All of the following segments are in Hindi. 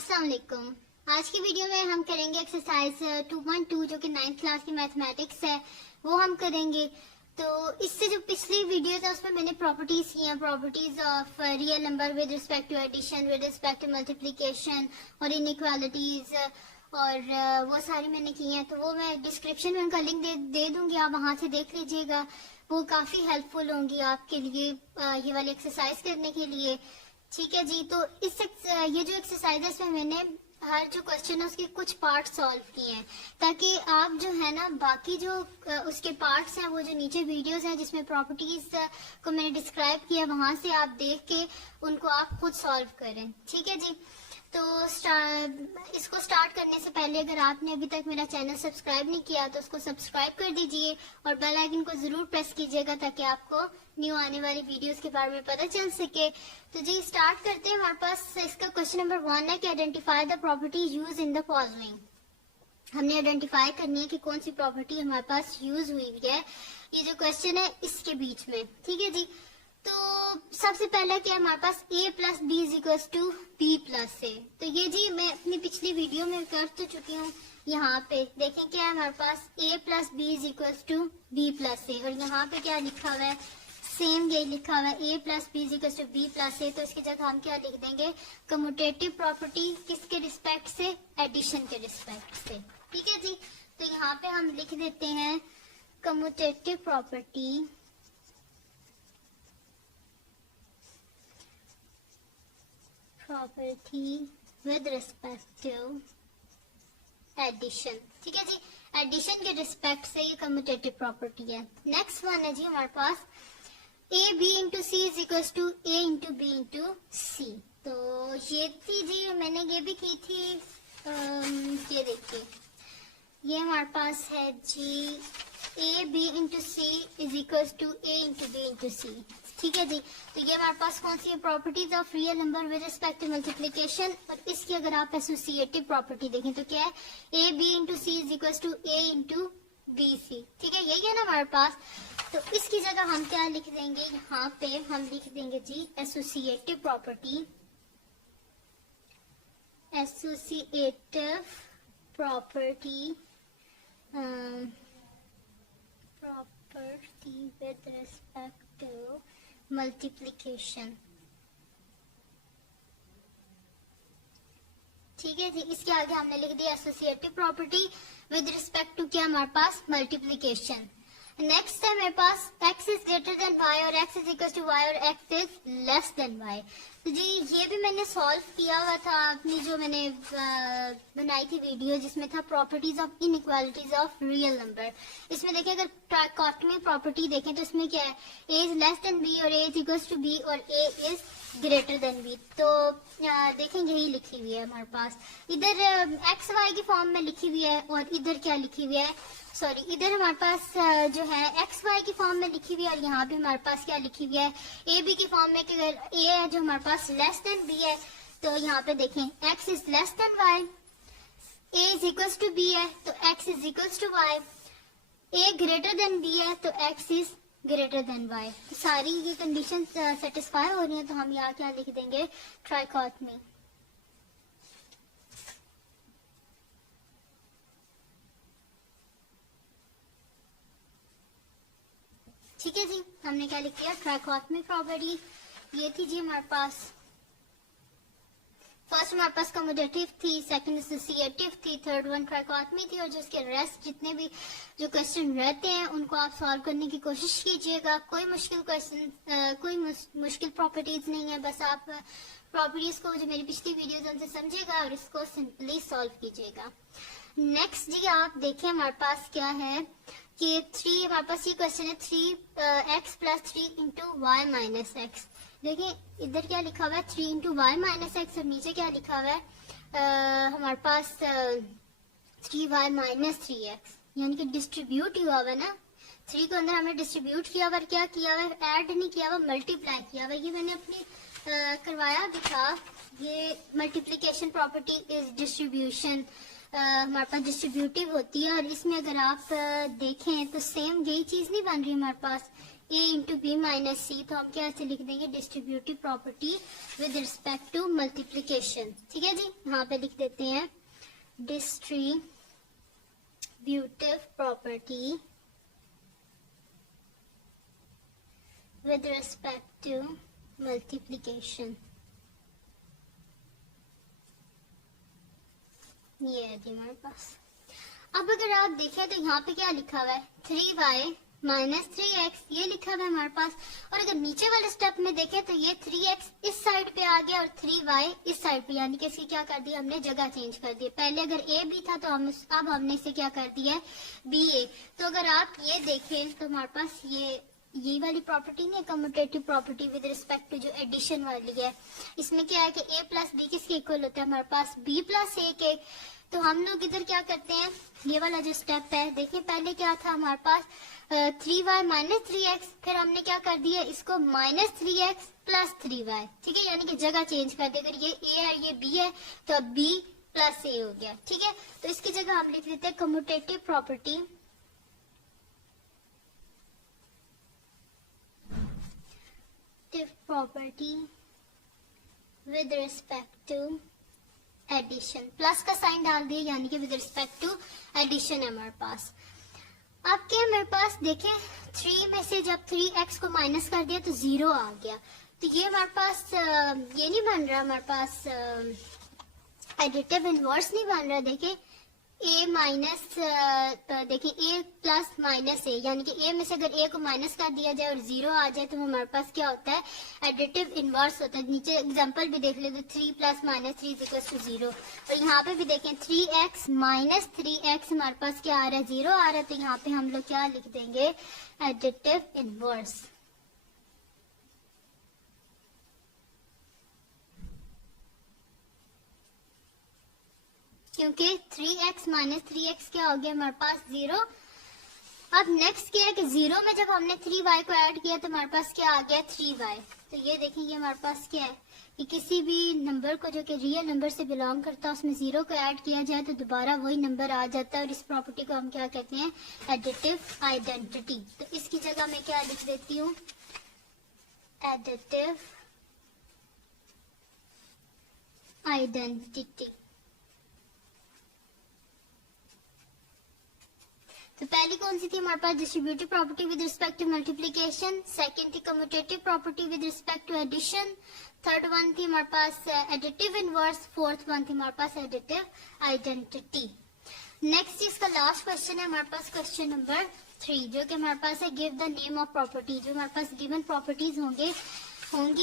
अस्सलाम वालेकुम। आज की वीडियो में हम करेंगे एक्सरसाइज 2.2 जो कि 9th क्लास की मैथमेटिक्स है, वो हम करेंगे। तो इससे जो पिछली वीडियो था उसमें मैंने प्रॉपर्टीज की हैं, properties of real number with respect to addition, with respect to multiplication और इनइक्वालिटीज और वो सारी मैंने की हैं। तो वो मैं डिस्क्रिप्शन में उनका लिंक दे दूंगी, आप वहां से देख लीजिएगा। वो काफी हेल्पफुल होंगी आपके लिए ये वाली एक्सरसाइज करने के लिए। ठीक है जी। तो ये जो एक्सरसाइज है इसमें मैंने हर जो क्वेश्चन है उसके कुछ पार्ट सॉल्व किए हैं, ताकि आप जो है ना बाकी जो उसके पार्ट्स हैं, वो जो नीचे वीडियोस हैं जिसमें प्रॉपर्टीज को मैंने डिस्क्राइब किया, वहां से आप देख के उनको आप खुद सॉल्व करें। ठीक है जी। तो इसको स्टार्ट करने से पहले अगर आपने अभी तक मेरा चैनल सब्सक्राइब नहीं किया तो उसको सब्सक्राइब कर दीजिए और बेल आइकन को जरूर प्रेस कीजिएगा, ताकि आपको न्यू आने वाली वीडियोस के बारे में पता चल सके। तो जी स्टार्ट करते हैं। हमारे पास इसका क्वेश्चन नंबर 1 है कि identify the property use in the following. हमने आइडेंटिफाई करनी है कि कौन सी प्रॉपर्टी हमारे पास यूज हुई है। ये जो क्वेश्चन है इसके बीच में। ठीक है जी। तो सबसे पहले क्या है हमारे पास a plus B is equal to B plus A. तो ये जी मैं अपनी पिछली वीडियो में कर तो चुकी हूँ। यहाँ पे देखें क्या है हमारे पास a plus B is equal to B plus A, और यहाँ पे क्या लिखा हुआ है, सेम ये लिखा हुआ है a plus B is equal to B plus A. तो इसकी जगह हम क्या लिख देंगे, कम्यूटेटिव प्रॉपर्टी किसके रिस्पेक्ट से, एडिशन के रिस्पेक्ट से। ठीक है जी। तो यहाँ पे हम लिख देते हैं commutative property with respect to addition. ठीक है जी। एडिशन के रिस्पेक्ट से ये कम्यूटेटिव प्रॉपर्टी है। नेक्स्ट वन है जी हमारे पास A B into C is equal to A into B into C. तो ये थी जी, मैंने ये भी की थी। ये देखिए ये हमारे पास है जी A B into C is equal to A into B into C. ठीक है जी। तो ये हमारे पास कौन सी है, properties of real number with respect to multiplication. और इसकी अगर आप एसोसिएटिव प्रॉपर्टी देखें तो क्या है, A B into C is equal to A into B C. ठीक है, यही है ना हमारे पास। तो इसकी जगह हम क्या लिख देंगे, यहाँ पे हम लिख देंगे जी associative property, associative property with respect to multiplication. ठीक है जी। इसके आगे हमने लिख दिया associative property with respect to क्या हमारे पास, मल्टीप्लिकेशन। नेक्स्ट है मेरे पास x is greater than y और x is equal to y और x is less than y। तो जी ये भी मैंने सॉल्व किया हुआ था अपनी जो मैंने बनाई थी वीडियो, जिसमें था properties of inequalities of real number. इसमें देखिए अगर ट्राइकोटमी प्रॉपर्टी देखें तो इसमें क्या है, a is less than b और a is equal to b और a is greater than b। तो देखें यही लिखी हुई है हमारे पास। इधर एक्स वाई की फॉर्म में लिखी हुई है और इधर क्या लिखी हुई है, सॉरी इधर हमारे पास जो है एक्स वाई की फॉर्म में लिखी हुई है, और यहाँ पे हमारे पास क्या लिखी हुई है, ए बी की फॉर्म में। अगर ए है जो हमारे पास लेस देन बी है, तो यहाँ पे देखें X is less than Y, A is equal to B है तो X is equal to Y, A greater than B है तो X is greater than Y. सारी ये कंडीशन सेटिस्फाई हो रही है, तो हम यहाँ क्या लिख देंगे, ट्राइकोटमी। ठीक है जी, हमने क्या लिख दिया, ट्राइकोटमी प्रॉपर्टी। ये थी जी हमारे पास, फर्स्ट हमारे पास कम्यूटेटिव थी, सेकंड एसोसिएटिव थी, थर्ड वन ट्राइकोटमी थी। और जो इसके रेस्ट जितने भी जो क्वेश्चन रहते हैं उनको आप सॉल्व करने की कोशिश कीजिएगा। कोई मुश्किल क्वेश्चन, कोई मुश्किल प्रॉपर्टीज नहीं है, बस आप प्रॉपर्टीज को जो मेरी पिछली वीडियोस उनसे समझिएगा और इसको सिंपली सॉल्व कीजिएगा। नेक्स्ट जी आप देखें हमारे पास क्या है कि 3, हमारे पास ये क्वेश्चन है 3x plus 3 into Y minus X. देखिए इधर क्या लिखा हुआ है, 3 इंटू वाई माइनस एक्स, और नीचे क्या लिखा हुआ है हमारे पास 3y माइनस 3x, यानी कि डिस्ट्रीब्यूट हुआ हुआ है ना। 3 को अंदर हमने डिस्ट्रीब्यूट किया हुआ, क्या किया हुआ है, ऐड नहीं किया हुआ, मल्टीप्लाई किया हुआ। ये मैंने अपनी करवाया भी था। ये मल्टीप्लीकेशन प्रॉपर्टी इज डिस्ट्रीब्यूशन, हमारे पास डिस्ट्रीब्यूटिव होती है, और इसमें अगर आप देखें तो सेम यही चीज नहीं बन रही हमारे पास। A into B minus C, तो हम क्या ऐसे लिख देंगे distributive property with respect to multiplication. ठीक है जी, यहाँ पे लिख देते हैं distributive property with respect to multiplication. ये है जी हमारे पास। अब अगर आप देखें तो यहाँ पे क्या लिखा हुआ है 3y माइनस 3x, ये लिखा हुआ है हमारे पास। और अगर नीचे वाले स्टेप में देखें तो ये 3x इस साइड पे आ गया और 3y इस साइड पे, यानी कि इसकी क्या कर दी हमने, जगह चेंज कर दी। पहले अगर a b था तो अब हमने इसे क्या कर दिया है ba। तो अगर आप ये देखें तो हमारे पास ये वाली प्रॉपर्टी नहीं, commutative property with respect to जो एडिशन वाली है, इसमें क्या है कि a प्लस बी किसके इक्वल होता है हमारे पास b प्लस a के। तो हम लोग इधर क्या करते हैं, ये वाला जो स्टेप है देखिए, पहले क्या था हमारे पास 3y माइनस 3x, फिर हमने क्या कर दिया इसको माइनस 3x प्लस 3y। ठीक है, यानी कि जगह चेंज कर दी। अगर ये a है ये b है तो अब b प्लस a हो गया। ठीक है, तो इसकी जगह हम लिख देते हैं commutative property with respect to addition. Plus का साइन डाल दिया, यानी कि विद रिस्पेक्ट टू एडिशन है हमारे पास। अब क्या मेरे पास देखें 3 में से जब 3x को माइनस कर दिया तो 0 आ गया। तो ये हमारे पास ये नहीं बन रहा हमारे पास एडिटिव इनवर्स नहीं बन रहा। देखें a माइनस देखिए a प्लस माइनस a, यानी कि a में से अगर a को माइनस कर दिया जाए और 0 आ जाए तो हमारे पास क्या होता है एडिटिव इनवर्स होता है। नीचे एग्जांपल भी देख ले तो 3 plus minus 3 is equal to 0। और यहाँ पे भी देखें 3x माइनस 3x हमारे पास क्या आ रहा है 0 आ रहा है। तो यहाँ पे हम लोग क्या लिख देंगे एडिटिव इनवर्स। क्योंकि 3x माइनस 3x क्या हो गया हमारे पास 0। अब नेक्स्ट क्या है कि 0 में जब हमने 3y को ऐड किया तो हमारे पास क्या आ गया 3y। तो ये देखें ये हमारे पास क्या है कि किसी भी नंबर को जो कि रियल नंबर से बिलोंग करता है उसमें 0 को ऐड किया जाए तो दोबारा वही नंबर आ जाता है। और इस प्रॉपर्टी को हम क्या कहते हैं एडिटिव आइडेंटिटी। तो इसकी जगह मैं क्या लिख देती हूँ एडिटिव आइडेंटिटी। तो पहली कौन सी थी हमारे पास distributive property with respect to multiplication, second थी commutative property with respect to addition, third one थी हमारे पास एडिटिव इनवर्स, फोर्थ वन थी हमारे पास एडिटिव आइडेंटिटी। नेक्स्ट इसका लास्ट क्वेश्चन है हमारे पास क्वेश्चन नंबर 3, जो कि हमारे पास है give the name of property. जो हमारे पास गिवन प्रॉपर्टीज होंगी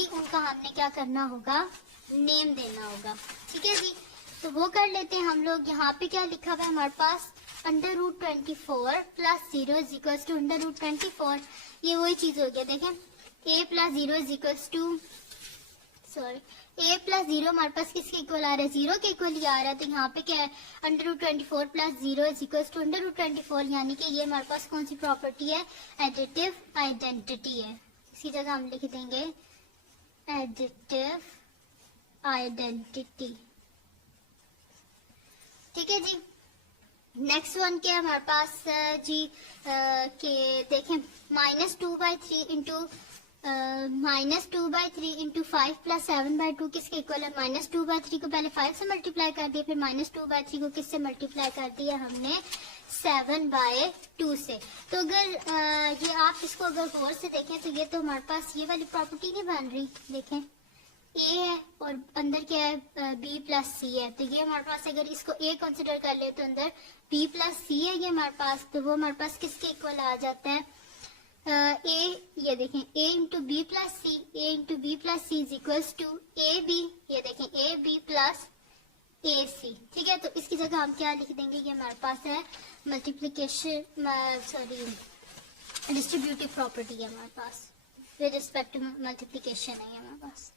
उनका हमने क्या करना होगा नेम देना होगा। ठीक है जी, तो वो कर लेते हैं हम लोग। यहाँ पे क्या लिखा हुआ है हमारे पास √24 प्लस 0 इज इक्वल टू √24। ये वही चीज हो गया देखें a plus 0 is equal to a plus 0 हमारे पास किसके इक्वल आ रहा है 0 के इक्वल ही आ रहा है। तो यहाँ पे क्या है √24 प्लस 0 इज इक्वल टू √24, यानी कि ये हमारे पास कौन सी प्रॉपर्टी है एडिटिव आइडेंटिटी है। इसकी जगह हम लिख देंगे एडिटिव आइडेंटिटी। ठीक है जी, नेक्स्ट वन क्या है हमारे पास जी के देखें -2/3 इंटू 5 प्लस 7/2 किसके इक्वल है। -2/3 को पहले 5 से मल्टीप्लाई कर दिया, फिर -2/3 को किससे मल्टीप्लाई कर दिया हमने 7/2 से। तो अगर ये आप इसको अगर गौर से देखें तो ये तो हमारे पास ये वाली प्रॉपर्टी नहीं बन रही। देखें a है और अंदर क्या है b प्लस सी है। तो ये हमारे पास अगर इसको a कंसिडर कर ले तो अंदर b प्लस सी है ये हमारे पास। तो वो हमारे पास किसके इक्वल आ जाता है a, ये देखें a into B plus C, a into B plus C is equals to A B, ये देखें ए बी प्लस ए सी। ठीक है, तो इसकी जगह हम क्या लिख देंगे ये हमारे पास है मल्टीप्लीकेशन डिस्ट्रीब्यूटिव प्रॉपर्टी है हमारे पास विद रिस्पेक्ट टू मल्टीप्लीकेशन है हमारे पास।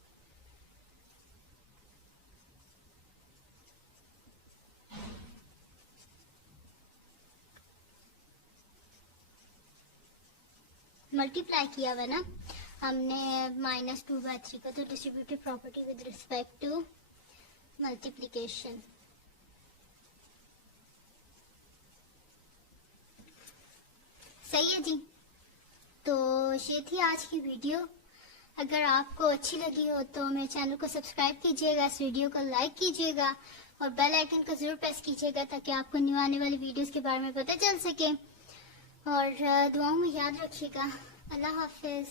मल्टीप्लाई किया हुआ ना हमने -2/3 को, तो distributive property with respect to multiplication. सही है जी। तो ये थी आज की वीडियो। अगर आपको अच्छी लगी हो तो मेरे चैनल को सब्सक्राइब कीजिएगा, इस वीडियो को लाइक कीजिएगा और बेल आइकन को जरूर प्रेस कीजिएगा ताकि आपको न्यू आने वाली वीडियोस के बारे में पता चल सके। और दुआओं में याद रखिएगा। अल्लाह हाफिज।